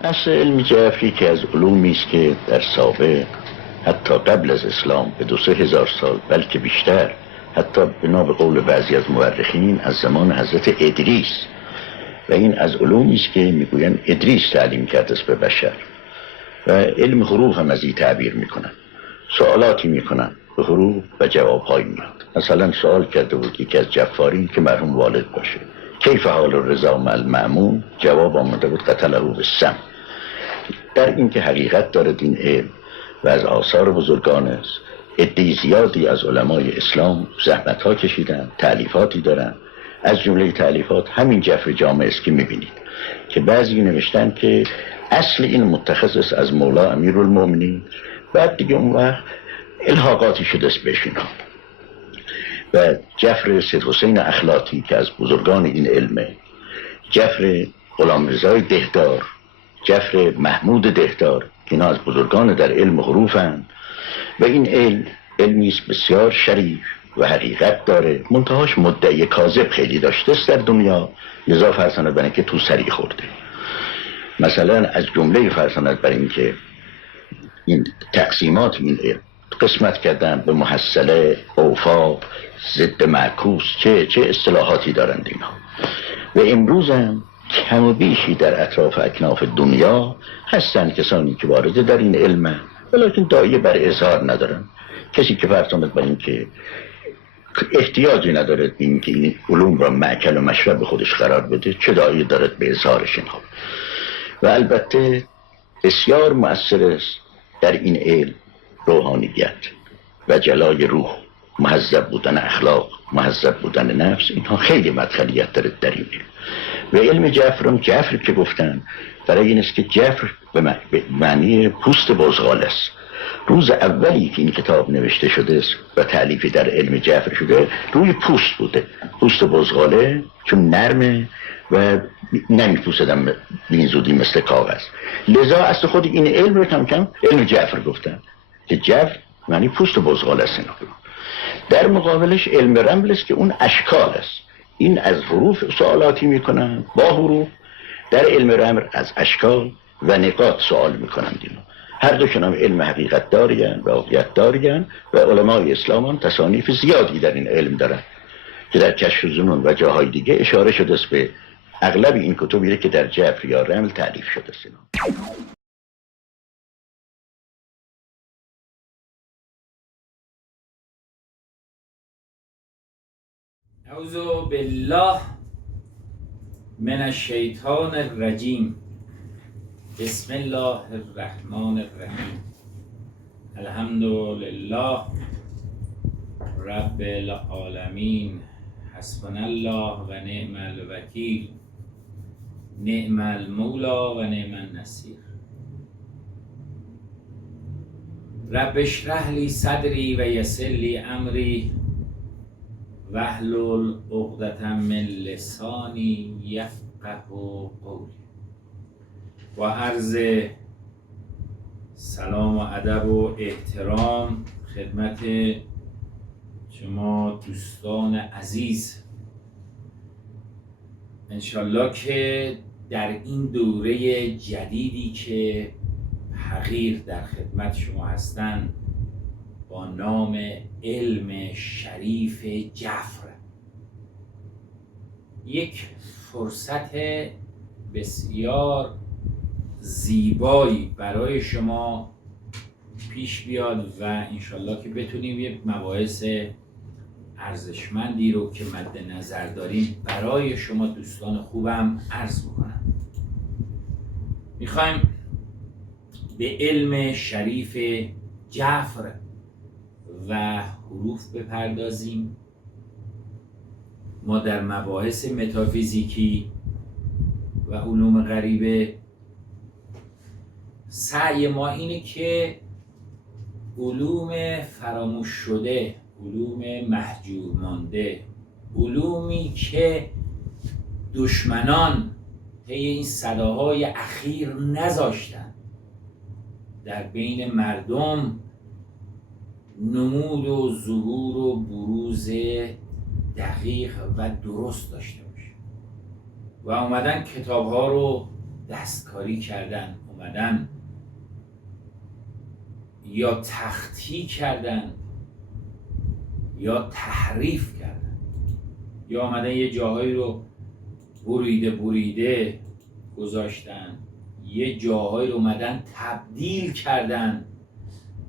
اصل علم جعفری که از علومی است که در سابق حتی قبل از اسلام به 2-3 هزار سال بلکه بیشتر، حتی بنا به قول بعضی از مورخین از زمان حضرت ادریس، و این از علومی است که میگوین ادریس تعلیم کرده است به بشر، و علم حروف هم از این تعبیر میکنن. سوالاتی میکنن به حروف و جوابهایی میاد. مثلا سوال کرده بود یکی از جفارین که مرحوم والد باشه، کیف حال الرضا مع المأمون؟ جواب آمده بود قتله بالسم. در این که حقیقت داره دین علم و از آثار بزرگان است. عده زیادی از علمای اسلام زحمت ها کشیدن، تألیفاتی دارن. از جمله تألیفات همین جعفر جامع است که میبینید که بعضی نوشتن که اصل این متخذ است از مولا امیرالمومنین، بعد دیگه اون وقت الحاقاتی شده است بهشون ها. و جعفر سید حسین اخلاطی که از بزرگان این علمه، جعفر غلام رضای دهدار، جعفر محمود دهدار که اینا از بزرگان در علم حروفن، و این علم علمی است بسیار شریف و حقیقت داره، منتهاش مدعی کاذب خیلی داشته است در دنیا، لذا فرساند برای که تو سری خورده. مثلا از جمله فرساند برای این که این تقسیمات این علم قسمت کردن به محصله، اوفاق، ضد معکوس، چه اصطلاحاتی دارند اینا. و امروز هم کم و بیشی در اطراف اکناف دنیا هستن کسانی که وارد در این علم، ولیکن داعیه بر اظهار ندارن. کسی که فرساند بر این که احتیاجی ندارد این که این علوم را مأکل و مشرب خودش قرار بده، چه داعیه دارد به اظهارش اینها. و البته بسیار مؤثر است در این علم روحانیت و جلای روح، مهذب بودن اخلاق، مهذب بودن نفس، اینها خیلی مدخلیت داره در این علم. و علم جعفر که گفتن برای این است که جعفر به معنی پوست بزغال است. روز اولی که این کتاب نوشته شده است و تألیفی در علم جعفر شده روی پوست بوده، پوست بزغاله، چون نرمه و نمیپوسدن به این زودی مثل کاغذ. لذا اصل خود این علم رو کم کم علم جعفر گفتن که جعفر معنی پوست بزغال است. در مقابلش علم رمل است که اون اشکال است. این از حروف سوالاتی میکنن با حروف، در علم رمل از اشکال و نقاط سوال میکنند. اینو هر دوشون هم علم حقیقت دارین، واقعیت دارین، و علمای اسلام هم تصانیف زیادی در این علم دارن که در کشف ظنون و جاهای دیگه اشاره شده است به اغلب این کتبی که در جعفر یا رمل تألیف شده است. اعوذ بالله من الشیطان الرجیم. بسم الله الرحمن الرحیم. الحمد لله رب العالمین. حسبنا الله و نعم الوکیل. نعم المولا و نعم النصیر. رب اشرح لی صدری و یسر لی امری واحلل عقدة من لسانی یفقهوا قولی. و عرض سلام و ادب و احترام خدمت شما دوستان عزیز. انشالله که در این دوره جدیدی که حقیر در خدمت شما هستن با نام علم شریف جعفر، یک فرصت بسیار زیبایی برای شما پیش بیاد و انشالله که بتونیم یک مباحث ارزشمندی رو که مد نظر داریم برای شما دوستان خوبم عرض بکنم. میخوایم به علم شریف جعفر و حروف بپردازیم. ما در مباحث متافیزیکی و علوم غریبه سعی ما اینه که علوم فراموش شده، علوم مهجور مانده، علومی که دشمنان طی این صداهای اخیر نذاشتن در بین مردم نمود و ظهور و بروز دقیق و درست داشته باشه و اومدن کتاب‌ها رو دستکاری کردن، اومدن یا تخطی کردن یا تحریف کردن، یا اومدن یه جاهایی رو بریده گذاشتن، یه جاهایی رو اومدن تبدیل کردن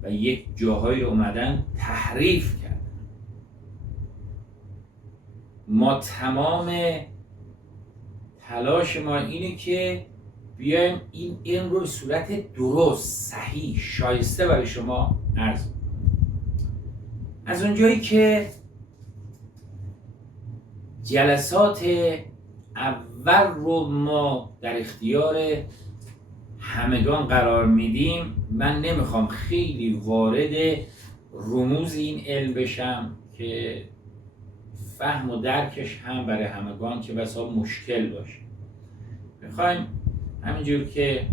و یک جاهایی رو اومدن تحریف کردن. ما تمام تلاش ما اینه که بیایم این علم رو به صورت درست، صحیح، شایسته برای شما عرض کنیم. از اونجایی که جلسات اول رو ما در اختیار همگان قرار میدیم، من نمیخوام خیلی وارد رموز این علم بشم که فهم و درکش هم برای همگان که بسا مشکل باشه. میخوایم همینجور که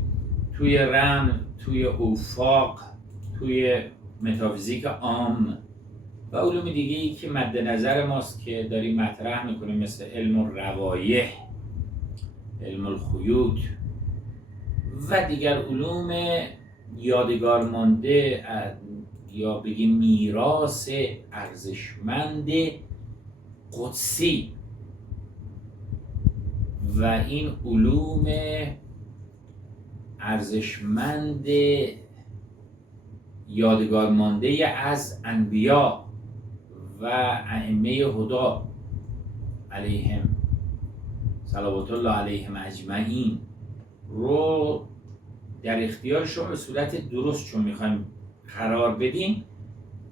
توی رم، توی اوفاق، توی متافیزیک عام و علوم دیگه ای که مد نظر ماست که داریم مطرح میکنیم، مثل علم الروایح، علم الخیوط و دیگر علوم یادگار مانده یا بگیم میراث ارزشمند قدسی، و این علوم ارزشمند یادگار مانده از انبیا و ائمه هدی علیهم صلوات الله علیهم اجمعین رو در اختیار شما به صورت درست چون میخوایم قرار بدیم.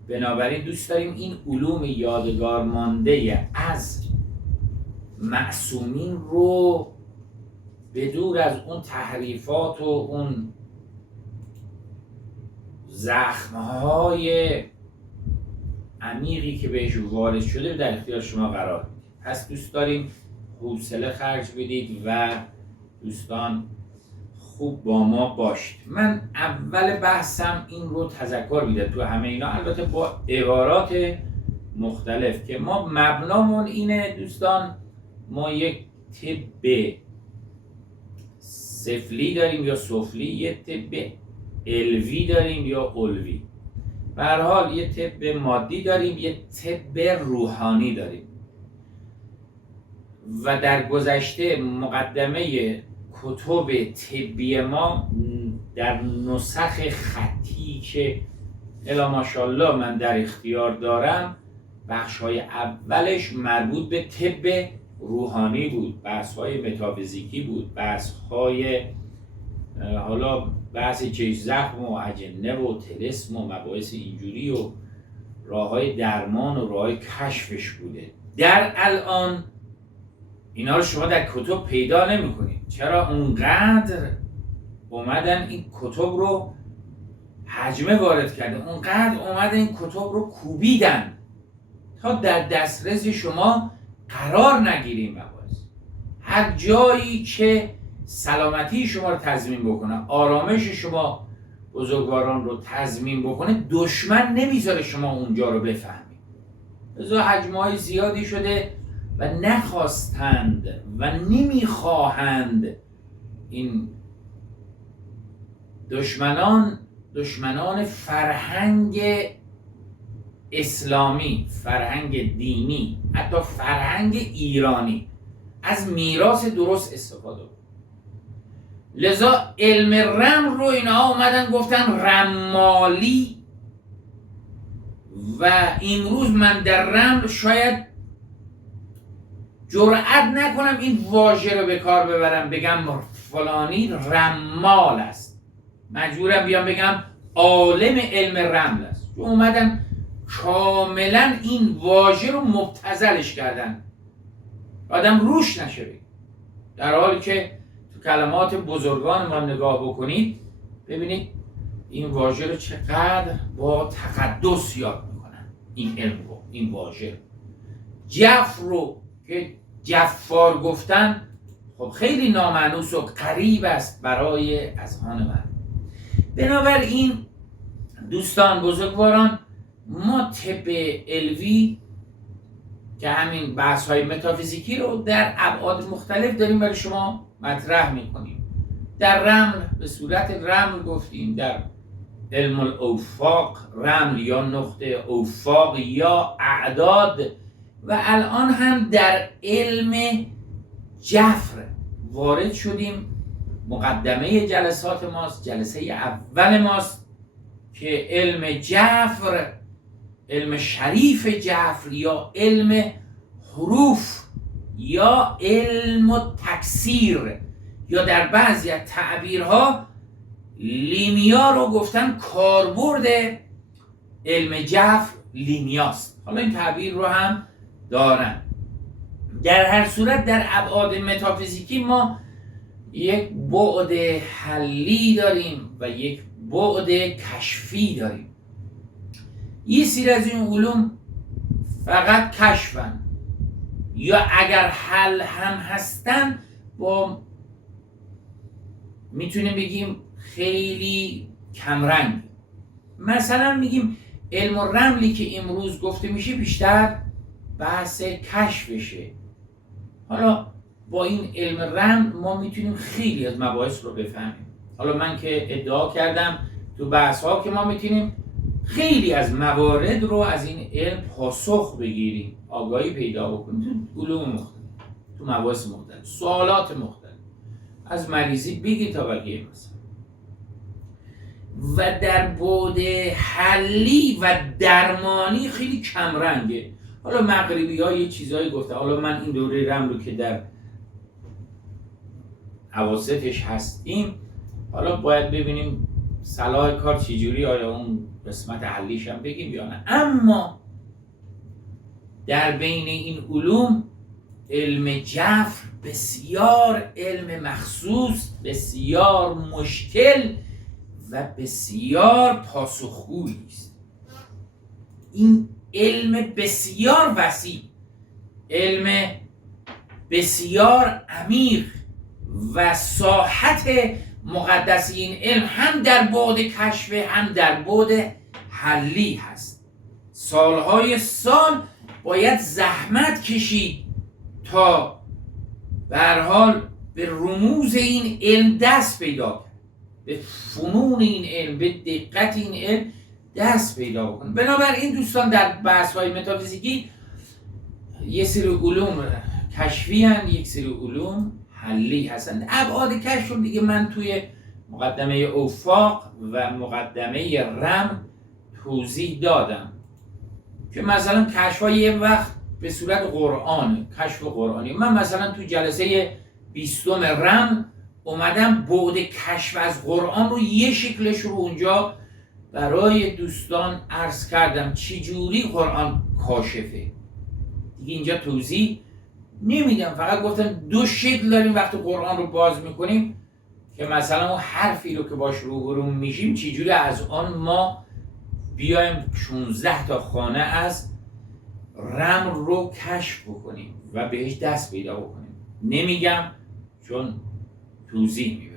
بنابراین دوست داریم این علوم یادگار مانده از معصومین رو به دور از اون تحریفات و اون زخمهای عمیقی که بهش وارد شده در اختیار شما قرار بدیم. پس دوست داریم حوصله خرج بدید و دوستان خوب با ما باشید. من اول بحثم این رو تذکر میده تو همه اینا، البته با عبارات مختلف، که ما مبنامون اینه دوستان، ما یک طب سفلی داریم یا سفلی، یک طب علوی داریم یا علوی. به هر حال یه طب مادی داریم، یه طب روحانی داریم. و در گذشته مقدمه کتب طبی ما در نسخ خطی که الا ماشاءالله من در اختیار دارم، بخش‌های اولش مربوط به طب روحانی بود، بحث‌های متافیزیکی بود، بحث‌های حالا بحث چشم زخم و اجنه و طلسم و مباحث اینجوری و راه‌های درمان و راه‌های کشفش بوده. در الان اینا رو شما در کتب پیدا نمی‌کنید. چرا؟ اونقدر اومدن این کتب رو حجمه وارد کرده، اونقدر اومدن این کتب رو کوبیدن تا در دسترس شما قرار نگیریم. مباحث هر جایی که سلامتی شما رو تضمین بکنه، آرامش شما بزرگواران رو تضمین بکنه، دشمن نمیذاره شما اونجا رو بفهمید. لذا حجم‌های زیادی شده و نخواستند و نمیخواهند این دشمنان فرهنگ اسلامی، فرهنگ دینی، حتی فرهنگ ایرانی از میراث درست استفاده بود. لذا علم رم رو اینا اومدن گفتن رمالی، و امروز من در رم شاید جرأت نکنم این واژه رو به کار ببرم بگم فلانی رمال است، مجبورم بیام بگم عالم علم رمل است. اومدن کاملا این واژه رو مبتذلش کردن، آدم روش نشه بگه. در حالی که تو کلمات بزرگان ما نگاه بکنید ببینید این واژه رو چقدر با تقدس یاد میکنن. این علم رو، این واژه جف رو که جفار گفتن، خب خیلی نامانوس و غریب است برای اذهان من. بنابراین دوستان بزرگواران، ما طب علوی که همین بحث های متافیزیکی رو در ابعاد مختلف داریم برای شما مطرح میکنیم. در رمل به صورت رمل گفتیم، در علم الاوفاق رمل یا نقطه اوفاق یا اعداد، و الان هم در علم جفر وارد شدیم. مقدمه جلسات ماست، جلسه اول ماست که علم جفر، علم شریف جفر یا علم حروف یا علم تکثیر، یا در بعضی از تعبیرها لیمیا رو گفتن کاربرد علم جفر لیمیاست. حالا این تعبیر رو هم دارن. در هر صورت در ابعاد متافیزیکی ما یک بعد حلی داریم و یک بعد کشفی داریم. یه سری از این علوم فقط کشفن، یا اگر حل هم هستن با میتونیم بگیم خیلی کمرنگ. مثلا میگیم علم الرملی که امروز گفته میشه بیشتر بحث کشفشه. حالا با این علم رمل ما میتونیم خیلی از مباحث رو بفهمیم. حالا من که ادعا کردم تو بحث ها که ما میتونیم خیلی از موارد رو از این علم پاسخ بگیریم، آگاهی پیدا بکنیم تو علوم مختلف، تو مباحث مختلف، سوالات مختلف، از مریضی بگی تا بقیه مثلا. و در بعد حلی و درمانی خیلی کمرنگه. حالا مغربی ها یه چیزایی گفته. حالا من این دوره رمل رو که در اواسطش هستیم، حالا باید ببینیم صلاح کار چجوری، آیا اون قسمت حلیش هم بگیم یا نه. اما در بین این علوم علم جفر بسیار علم مخصوص، بسیار مشکل و بسیار پاسخگویی است. این علم بسیار وسیع، علم بسیار عمیق و ساحت مقدس این علم هم در بعد کشف هم در بعد حلی هست. سالهای سال باید زحمت کشید تا به هر حال به رموز این علم دست پیدا کنه، به فنون این علم، به دقت این علم دست پیدا بکنه. بنابراین دوستان در بحث‌های متافیزیکی یه سری علوم کشفی هستند، یک سری علوم حلی هستند. ابعاد کشف رو دیگه من توی مقدمه اوفاق و مقدمه رم توضیح دادم که مثلا کشف‌های یه وقت به صورت قرآن، کشف قرآنی. من مثلا تو جلسه 20 رم اومدم بعد کشف از قرآن رو یه شکلش رو اونجا برای دوستان عرض کردم، چی جوری قرآن کاشفه. دیگه اینجا توضیح نمیدم، فقط گفتم دو شکل داریم وقتی قرآن رو باز میکنیم که مثلا اون حرفی رو که باش روبرو میشیم چجوری از آن ما بیایم 16 تا خانه از رمل رو کشف بکنیم و بهش دست پیدا بکنیم. نمیگم چون توضیح میدم.